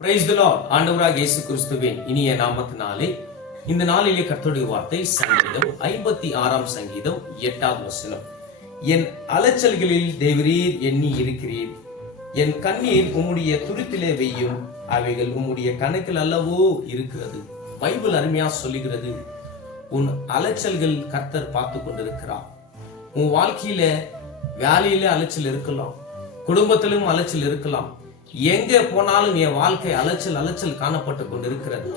Praise the Lord. ஆண்டவராகிய இயேசு கிறிஸ்துவின் இனிய நாமத்தினாலே இந்த நாளிலே கர்த்தருடைய வார்த்தை சங்கீதம் 56 சங்கீதம் 8வது வசனம். என் அலைச்சல்களில் தேவரீர் எண்ணி இருக்கிறீர், என் கண்ணீர் உம்முடைய துருத்திலே வெய்யும், அவைகள் உம்முடைய கணக்கில் அல்லவோ இருக்கிறது. பைபிள் அருமையா சொல்லுகிறது, உன் அலைச்சல்கள் கர்த்தர் பார்த்து கொண்டிருக்கிறார். உன் வாழ்க்கையில வேலையில அலைச்சல் இருக்கலாம், குடும்பத்திலும் அலைச்சல் இருக்கலாம். எங்க போனாலும் என் வாழ்க்கை அலைச்சல் காணப்பட்டு கொண்டிருக்கிறது.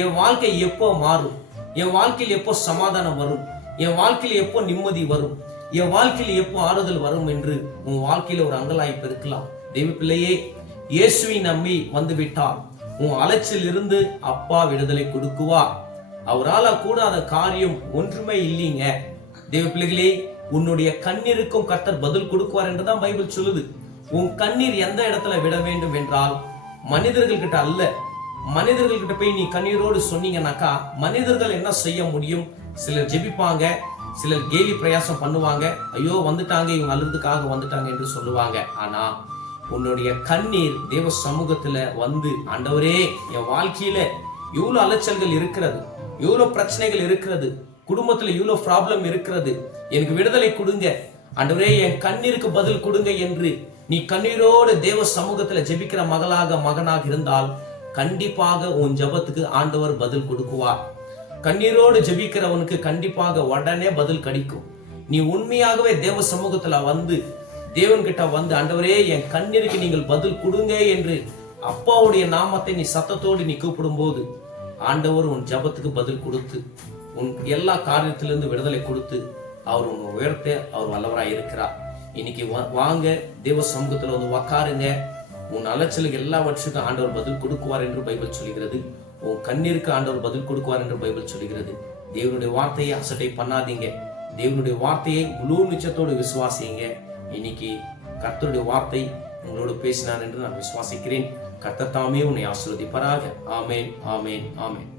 என் வாழ்க்கை எப்போ மாறும், என் வாழ்க்கையில் எப்போ சமாதானம் வரும், என் வாழ்க்கையில் எப்போ நிம்மதி வரும், என் வாழ்க்கையில் எப்போ ஆறுதல் வரும் என்று உன் வாழ்க்கையில ஒரு அங்கலாய்ப்பு இருக்கலாம். தெய்வ பிள்ளையே, இயேசுவை நம்பி வந்து விட்டால் உன் அலைச்சல் இருந்து அப்பா விடுதலை கொடுக்குவார். அவரால் கூடாத காரியம் ஒன்றுமே இல்லைங்க. தெய்வ பிள்ளைகளே, உன்னுடைய கண்ணீருக்கும் கர்த்தர் பதில் கொடுக்குவார் என்றுதான் பைபிள் சொல்லுது. உன் கண்ணீர் எந்த இடத்துல விட வேண்டும் என்றால் மனிதர்கள் கிட்ட அல்ல. மனிதர்கள் கிட்ட போய் நீ கண்ணீரோடு சொன்னீங்கன்னாக்கா மனிதர்கள் என்ன செய்ய முடியும்? சிலர் ஜெபிப்பாங்க, சிலர் கேலி பிரயாசம் பண்ணுவாங்க, ஐயோ வந்துட்டாங்க இவங்க அழுறதுக்காக வந்துட்டாங்க என்று சொல்லுவாங்க. ஆனா உன்னுடைய கண்ணீர் தேவ சமூகத்துல வந்து, ஆண்டவரே என் வாழ்க்கையில இவ்வளவு அலைச்சல்கள் இருக்கிறது, இவ்வளவு பிரச்சனைகள் இருக்கிறது, குடும்பத்துல இவ்வளவு ப்ராப்ளம் இருக்கிறது, எனக்கு விடுதலை கொடுங்க ஆண்டவரே, என் கண்ணீருக்கு பதில் கொடுங்க என்று நீ கண்ணீரோடு தேவ சமூகத்துல ஜெபிக்கிற மகனாக இருந்தால் கண்டிப்பாக உன் ஜெபத்துக்கு ஆண்டவர் பதில் கொடுக்குவார். கண்ணீரோடு ஜெபிக்கிறவனுக்கு கண்டிப்பாக உடனே பதில் கிடைக்கும். நீ உண்மையாகவே தேவ சமூகத்துல வந்து தேவன்கிட்ட வந்து, ஆண்டவரே என் கண்ணீருக்கு நீங்கள் பதில் கொடுங்க என்று அப்பாவுடைய நாமத்தை நீ சத்தத்தோடு நீ கூப்பிடும் போது ஆண்டவர் உன் ஜெபத்துக்கு பதில் கொடுத்து உன் எல்லா காரியத்திலிருந்து விடுதலை கொடுத்து அவர் உன் உயர்த்த அவர் வல்லவராய் இருக்கிறார். இன்னைக்கு வாங்க தேவ சமூகத்துல வந்து உக்காருங்க. உன் அலைச்சலுக்கு எல்லாவற்றுக்கும் ஆண்டவர் பதில் கொடுக்குவார் என்று பைபிள் சொல்கிறது. உன் கண்ணீருக்கு ஆண்டவர் பதில் கொடுக்குவார் என்று பைபிள் சொல்கிறது. தேவனுடைய வார்த்தையை அசட்டை பண்ணாதீங்க. தேவனுடைய வார்த்தையை முழு நிச்சயத்தோடு விசுவாசிங்க. இன்னைக்கு கர்த்தருடைய வார்த்தை உங்களோடு பேசினார் என்று நான் விசுவாசிக்கிறேன். கர்த்தர் தாமே உன்னை ஆசீர்வதிப்பாராக. ஆமேன், ஆமேன், ஆமேன்.